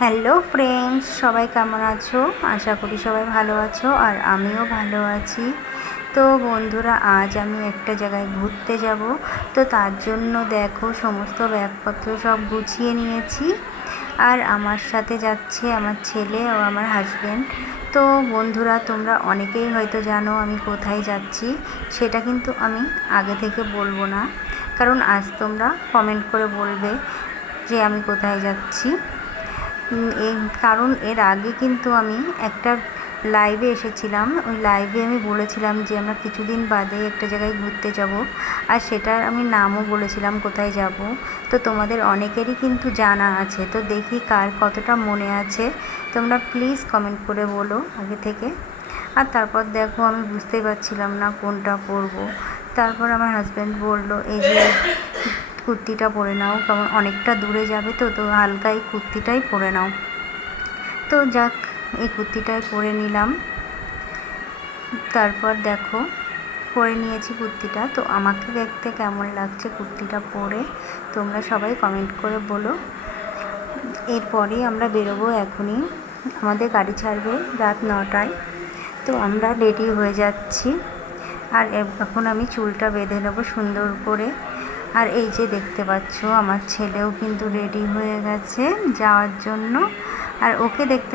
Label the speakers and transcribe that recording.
Speaker 1: Hello friends, সবাই কেমন আছো? আশা করি সবাই ভালো আছো আর আমিও ভালো আছি। তো বন্ধুরা, আজ আমি একটা জায়গায় ঘুরতে যাব। তো তার জন্য দেখো সমস্ত ব্যাগপত্র সব গুছিয়ে নিয়েছি। আর আমার সাথে যাচ্ছে আমার ছেলে ও আমার হাজব্যান্ড তো বন্ধুরা, তোমরা অনেকেই হয়তো জানো আমি কোথায় যাচ্ছি। সেটা কিন্তু আমি আগে থেকে বলব না। কারণ আজ তোমরা কমেন্ট করে বলবে যে আমি কোথায় যাচ্ছি। এই কারণ এর আগে কিন্তু আমি একটা লাইভে এসেছিলাম। ওই লাইভে আমি বলেছিলাম যে আমরা কিছুদিন বাদে একটা জায়গায় ঘুরতে যাব। আর সেটার আমি নামও বলেছিলাম কোথায় যাব। তো তোমাদের অনেকেরই কিন্তু জানা আছে। তো দেখি কার কতটা মনে আছে। তোমরা প্লিজ কমেন্ট করে বলো আগে থেকে। আর তারপর দেখো, আমি বুঝতেই পারছিলাম না কোনটা পরবো তারপর আমার হাজব্যান্ড বলল, এই যে কুর্তিটা পরে নাও, কারণ অনেকটা দূরে যাবে তো তো হালকা এই কুর্তিটাই পরে নাও। তো যাক, এই কুর্তিটাই পরে নিলাম। তারপর দেখো, পরে নিয়েছি কুর্তিটা। তো আমাকে দেখতে কেমন লাগছে কুর্তিটা পরে, তোমরা সবাই কমেন্ট করে বলো। এরপরেই আমরা বেরোবো এখনই। আমাদের গাড়ি ছাড়বে রাত নটায়। তো আমরা রেডি হয়ে যাচ্ছি। আর এখন আমি চুলটা বেঁধে নেব সুন্দর করে। আর এই যে দেখতে পাচ্ছ, আমার ছেলেও কিন্তু রেডি হয়ে গেছে যাওয়ার জন্য। আর ওকে দেখতে